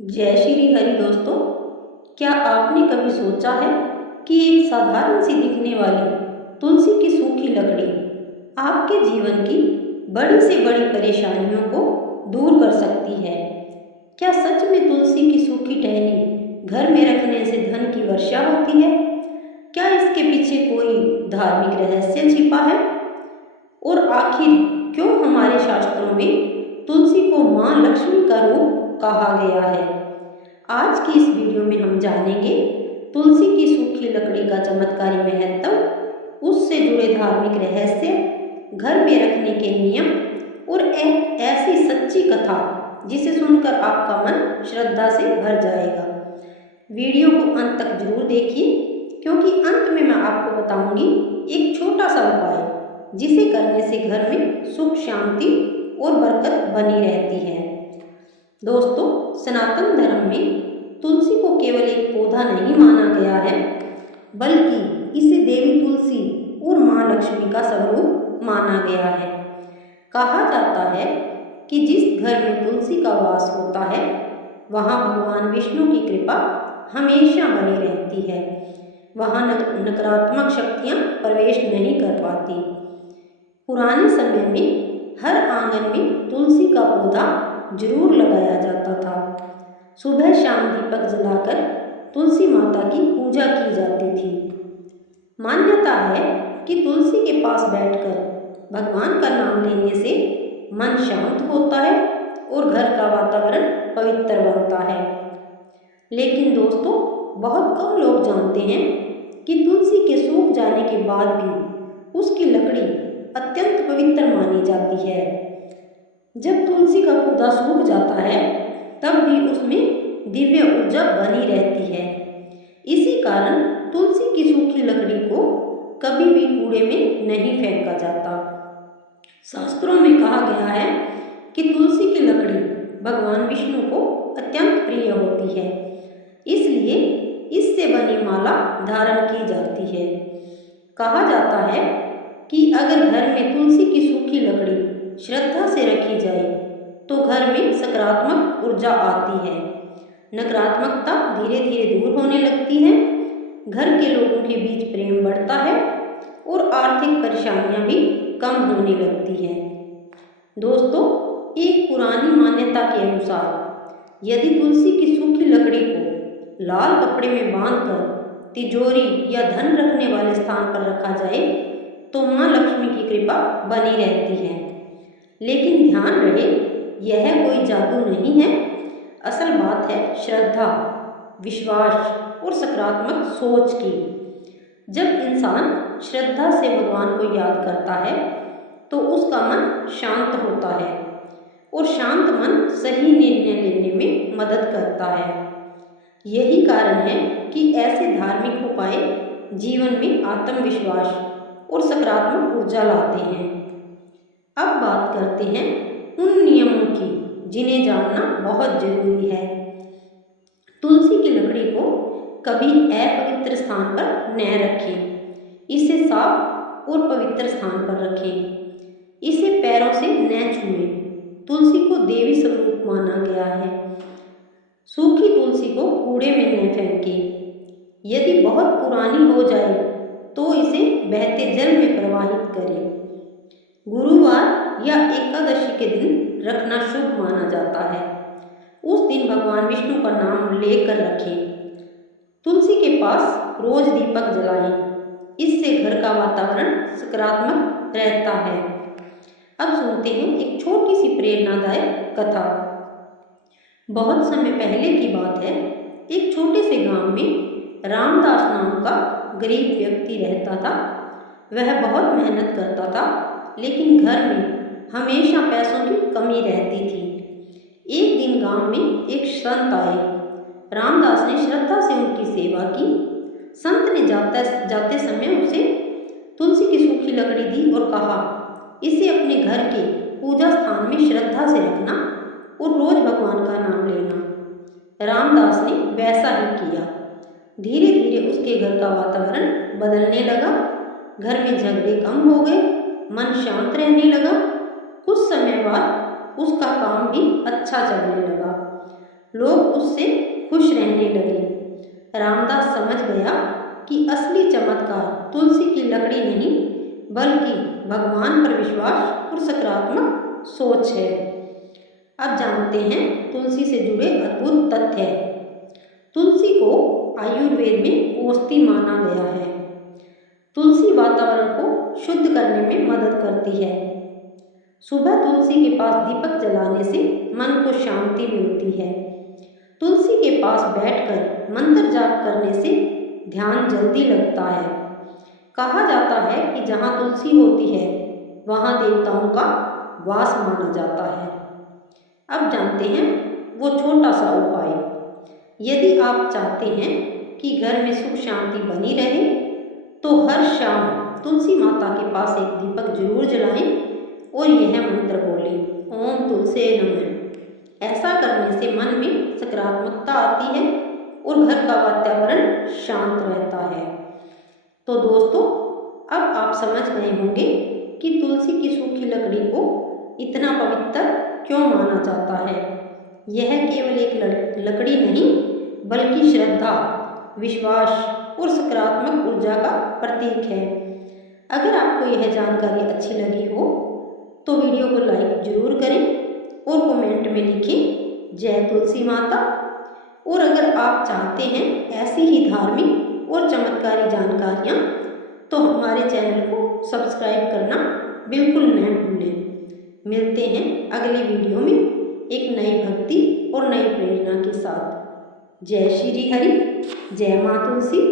जय श्री हरि दोस्तों। क्या आपने कभी सोचा है कि एक साधारण सी दिखने वाली तुलसी की सूखी लकड़ी आपके जीवन की बड़ी से बड़ी परेशानियों को दूर कर सकती है? क्या सच में तुलसी की सूखी टहनी घर में रखने से धन की वर्षा होती है? क्या इसके पीछे कोई धार्मिक रहस्य छिपा है? और आखिर क्यों हमारे शास्त्रों में तुलसी को माँ लक्ष्मी का रूप कहा गया है? आज की इस वीडियो में हम जानेंगे तुलसी की सूखी लकड़ी का चमत्कारी महत्व, उससे जुड़े धार्मिक रहस्य, घर में रखने के नियम और एक ऐसी सच्ची कथा जिसे सुनकर आपका मन श्रद्धा से भर जाएगा। वीडियो को अंत तक जरूर देखिए, क्योंकि अंत में मैं आपको बताऊंगी एक छोटा सा उपाय जिसे करने से घर में सुख, शांति और बरकत बनी रहती है। दोस्तों, सनातन धर्म में तुलसी को केवल एक पौधा नहीं माना गया है, बल्कि इसे देवी तुलसी और माँ लक्ष्मी का स्वरूप माना गया है। कहा जाता है कि जिस घर में तुलसी का वास होता है, वहाँ भगवान विष्णु की कृपा हमेशा बनी रहती है। वहाँ नकारात्मक शक्तियाँ प्रवेश नहीं कर पाती। पुराने समय में हर आंगन में तुलसी का पौधा जरूर लगाया जाता था। सुबह शाम दीपक जलाकर तुलसी माता की पूजा की जाती थी। मान्यता है कि तुलसी के पास बैठकर भगवान का नाम लेने से मन शांत होता है और घर का वातावरण पवित्र बनता है। लेकिन दोस्तों, बहुत कम लोग जानते हैं कि तुलसी के सूख जाने के बाद भी उसकी लकड़ी अत्यंत पवित्र मानी जाती है। जब तुलसी का पौधा सूख जाता है, तब भी उसमें दिव्य ऊर्जा बनी रहती है। इसी कारण तुलसी की सूखी लकड़ी को कभी भी कूड़े में नहीं फेंका जाता। शास्त्रों में कहा गया है कि तुलसी की लकड़ी भगवान विष्णु को अत्यंत प्रिय होती है, इसलिए इससे बनी माला धारण की जाती है। कहा जाता है कि अगर घर में तुलसी की सूखी लकड़ी श्रद्धा से रखी जाए तो घर में सकारात्मक ऊर्जा आती है, नकारात्मकता धीरे धीरे दूर होने लगती है, घर के लोगों के बीच प्रेम बढ़ता है और आर्थिक परेशानियां भी कम होने लगती हैं। दोस्तों, एक पुरानी मान्यता के अनुसार यदि तुलसी की सूखी लकड़ी को लाल कपड़े में बांधकर तिजोरी या धन रखने वाले स्थान पर रखा जाए तो माँ लक्ष्मी की कृपा बनी रहती है। लेकिन ध्यान रहे, यह कोई जादू नहीं है। असल बात है श्रद्धा, विश्वास और सकारात्मक सोच की। जब इंसान श्रद्धा से भगवान को याद करता है तो उसका मन शांत होता है और शांत मन सही निर्णय लेने में मदद करता है। यही कारण है कि ऐसे धार्मिक उपाय जीवन में आत्मविश्वास और सकारात्मक ऊर्जा लाते हैं। अब बात करते हैं उन नियमों की जिन्हें जानना बहुत जरूरी है। तुलसी की लकड़ी को कभी अपवित्र स्थान पर न रखें। इसे साफ और पवित्र स्थान पर रखें। इसे पैरों से न छुएं। तुलसी को देवी स्वरूप माना गया है। सूखी तुलसी को कूड़े में न फेंकें। यदि बहुत पुरानी हो जाए तो इसे बहते जल में प्रवाहित करें। गुरुवार या एकादशी के दिन रखना शुभ माना जाता है। उस दिन भगवान विष्णु का नाम लेकर रखें। तुलसी के पास रोज दीपक जलाएं। इससे घर का वातावरण सकारात्मक रहता है। अब सुनते हैं एक छोटी सी प्रेरणादायक कथा। बहुत समय पहले की बात है। एक छोटे से गांव में रामदास नाम का गरीब व्यक्ति रहता था। वह बहुत मेहनत करता था, लेकिन घर में हमेशा पैसों की कमी रहती थी। एक दिन गांव में एक संत आए। रामदास ने श्रद्धा से उनकी सेवा की। संत ने जाते समय उसे तुलसी की सूखी लकड़ी दी और कहा, इसे अपने घर के पूजा स्थान में श्रद्धा से रखना और रोज भगवान का नाम लेना। रामदास ने वैसा ही किया। धीरे धीरे उसके घर का वातावरण बदलने लगा। घर में झगड़े कम हो गए, मन शांत रहने लगा। कुछ समय बाद उसका काम भी अच्छा चलने लगा। लोग उससे खुश रहने लगे। रामदास समझ गया कि असली चमत्कार तुलसी की लकड़ी नहीं बल्कि भगवान पर विश्वास और सकारात्मक सोच है। अब जानते हैं तुलसी से जुड़े अद्भुत तथ्य। तुलसी को आयुर्वेद में औषधि माना गया है। तुलसी वातावरण को शुद्ध करने में मदद करती है। सुबह तुलसी के पास दीपक जलाने से मन को शांति मिलती है। तुलसी के पास बैठकर मंत्र जाप करने से ध्यान जल्दी लगता है। कहा जाता है कि जहाँ तुलसी होती है वहाँ देवताओं का वास माना जाता है। अब जानते हैं वो छोटा सा उपाय। यदि आप चाहते हैं कि घर में सुख शांति बनी रहे तो हर शाम तुलसी माता के पास एक दीपक जरूर जलाएं और यह मंत्र बोलें, ओम तुलसी नमः। ऐसा करने से मन में सकारात्मकता आती है और घर का वातावरण शांत रहता है। तो दोस्तों, अब आप समझ गए होंगे कि तुलसी की सूखी लकड़ी को इतना पवित्र क्यों माना जाता है। यह केवल एक लकड़ी नहीं बल्कि श्रद्धा, विश्वास और सकारात्मक ऊर्जा का प्रतीक है। अगर आपको यह जानकारी अच्छी लगी हो तो वीडियो को लाइक जरूर करें और कमेंट में लिखें जय तुलसी माता। और अगर आप चाहते हैं ऐसी ही धार्मिक और चमत्कारी जानकारियाँ तो हमारे चैनल को सब्सक्राइब करना बिल्कुल न भूलें। मिलते हैं अगली वीडियो में एक नई भक्ति और नई प्रेरणा के साथ। जय श्री हरि, जय माँ तुलसी।